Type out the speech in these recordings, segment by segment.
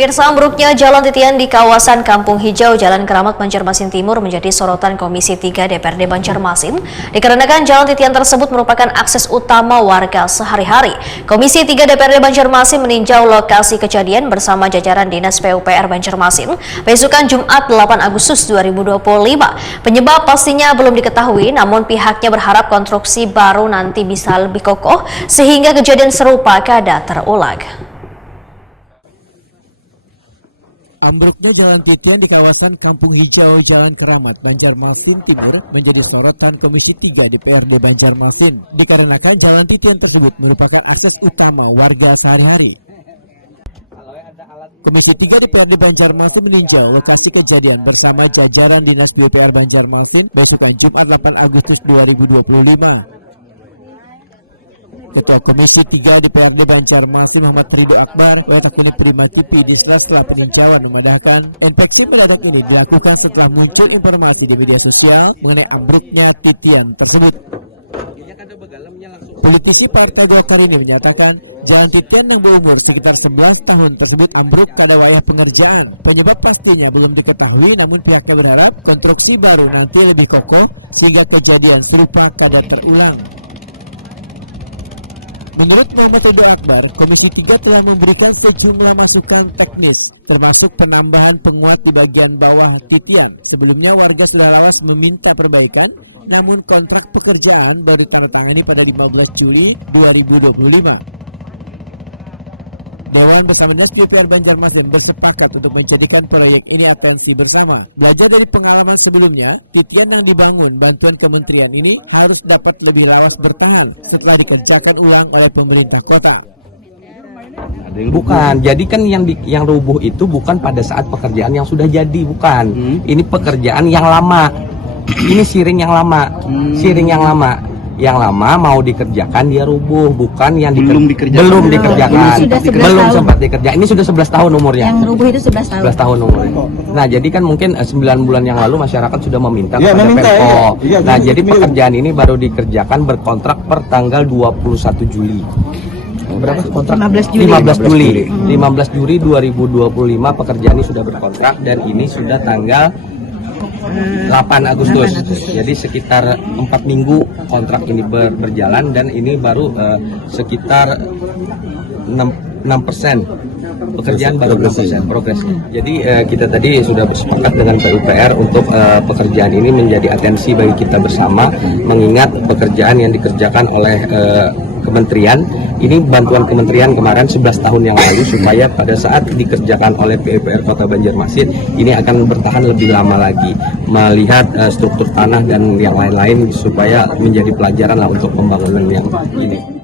Pemirsa, ambruknya jalan titian di kawasan Kampung Hijau, Jalan Keramat, Banjarmasin Timur menjadi sorotan Komisi 3 DPRD Banjarmasin dikarenakan jalan titian tersebut merupakan akses utama warga sehari-hari. Komisi 3 DPRD Banjarmasin meninjau lokasi kejadian bersama jajaran Dinas PUPR Banjarmasin besokan Jumat 8 Agustus 2025. Penyebab pastinya belum diketahui, namun pihaknya berharap konstruksi baru nanti bisa lebih kokoh sehingga kejadian serupa kada terulang. Ambruknya jalan titian di kawasan Kampung Hijau, Jalan Keramat, Banjarmasin Timur menjadi sorotan Komisi 3 DPRD Banjarmasin dikarenakan jalan titian tersebut merupakan akses utama warga sehari-hari. Komisi 3 DPRD Banjarmasin meninjau lokasi kejadian bersama jajaran Dinas PUPR Banjarmasin besokan Jumat 8 Agustus 2025. Ketua Komisi 3 DPRD Banjarmasin Muhammad Ridho Akbar Wetakuni Prima TV di sela-sela peninjauan memadahkan inspeksi mendadak ini dilakukan setelah muncul informasi di media sosial mengenai ambruknya titian tersebut. Politisi Partai Golkar ini menyatakan jalan titian yang berumur sekitar 11 tahun tersebut ambruk kada wayah pengerjaan. Penyebab pastinya belum diketahui, namun pihaknya berharap konstruksi baru nanti lebih kokoh sehingga kejadian serupa kada terulang. Menurut Muhammad Ridho Akbar, Komisi 3 telah memberikan sejumlah masukan teknis, termasuk penambahan penguat di bagian bawah titian. Sebelumnya warga sudah lawas meminta perbaikan, namun kontrak pekerjaan baru ditandatangani pada 15 Juli 2025. Dewan bersama Dinas PUPR Banjarmasin bersepakat untuk menjadikan proyek ini atensi bersama. Belajar dari pengalaman sebelumnya, titian yang dibangun bantuan kementerian ini harus dapat lebih lawas bertahan setelah dikerjakan ulang oleh pemerintah kota. Bukan, jadi kan yang rubuh itu bukan pada saat pekerjaan yang sudah jadi, bukan. Ini pekerjaan yang lama. Ini siring yang lama. Siring yang lama. Yang lama mau dikerjakan dia rubuh, bukan yang belum dikerjakan. Belum sempat dikerjakan. Ini sudah 11 tahun umurnya. Yang rubuh itu 11 tahun. 11 tahun umurnya. Nah, jadi kan mungkin 9 bulan yang lalu masyarakat sudah meminta kepada Pemko. Nah, jadi pekerjaan ini baru dikerjakan berkontrak per tanggal 21 Juli. Berapa kontrak? 15 Juli 2025 pekerjaan ini sudah berkontrak dan ini sudah tanggal 8 Agustus. Jadi sekitar 4 minggu kontrak ini berjalan dan ini baru sekitar 6% pekerjaan baru 6% progresnya. Jadi kita tadi sudah bersepakat dengan PUPR untuk pekerjaan ini menjadi atensi bagi kita bersama, mengingat pekerjaan yang dikerjakan oleh kementerian ini bantuan kementerian kemarin 11 tahun yang lalu, supaya pada saat dikerjakan oleh PUPR Kota Banjarmasin ini akan bertahan lebih lama lagi, melihat struktur tanah dan yang lain-lain supaya menjadi pelajaran lah untuk pembangunan yang ini.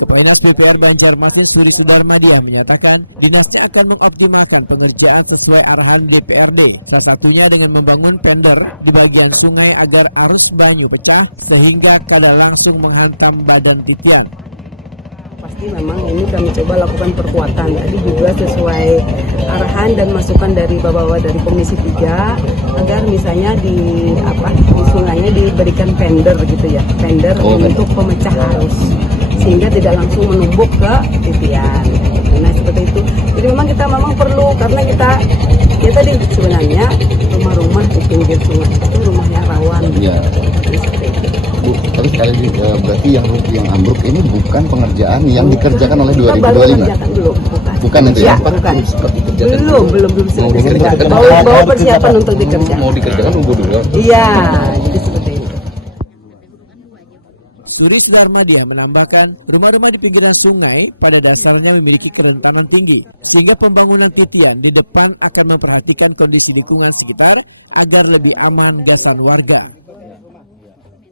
Kepala Dinas PUPR Banjarmasin Suri Sudarmadiah menyatakan dinasnya akan mengoptimalkan pengerjaan sesuai arahan DPRD, salah satunya dengan membangun pender di bagian sungai agar arus banyu pecah sehingga kada langsung menghantam badan titian. Pasti memang ini kami coba lakukan perkuatan, tadi juga sesuai arahan dan masukan dari Bapak dari Komisi 3 agar misalnya di sungainya diberikan pender gitu ya, pender untuk pemecah arus, sehingga tidak langsung menumbuk ke titian. Nah, seperti itu. Jadi memang perlu, karena kita tadi sebenarnya rumah-rumah di pinggir sungai itu rumahnya rawan. Ya. Bu, terus kali berarti yang ambruk ini bukan pengerjaan yang dikerjakan oleh 2025. Bukan itu ya? Bukan. Belum dikerjakan. Bawa persiapan untuk dikerjakan. Mau dikerjakan nunggu dulu. Iya, jadi seperti itu. Suri Sudarmadiah menambahkan, rumah-rumah di pinggiran sungai pada dasarnya memiliki kerentanan tinggi, sehingga pembangunan titian di depan akan memperhatikan kondisi lingkungan sekitar agar lebih aman gasan warga.